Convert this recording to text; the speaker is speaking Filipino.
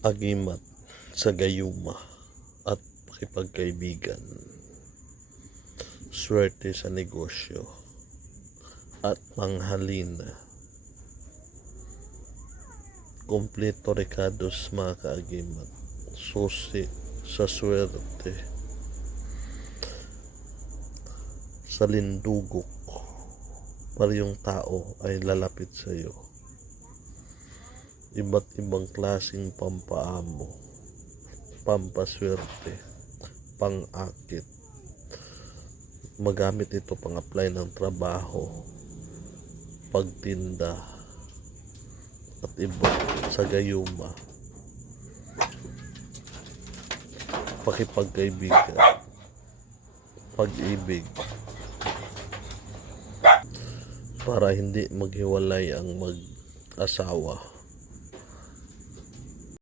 Agimat sa gayuma at pakipagkaibigan, swerte sa negosyo at manghalina. Kompleto rekados mga kaagimat, susi sa swerte, sa lindugok, parehong tao ay lalapit sa iyo. Iba't ibang klaseng pampaamo, pampaswerte, pang-akit. Magamit ito pang-apply ng trabaho, pagtinda, at iba sa gayuma, pakipagkaibigan, pag-ibig, para hindi maghiwalay ang mag-asawa.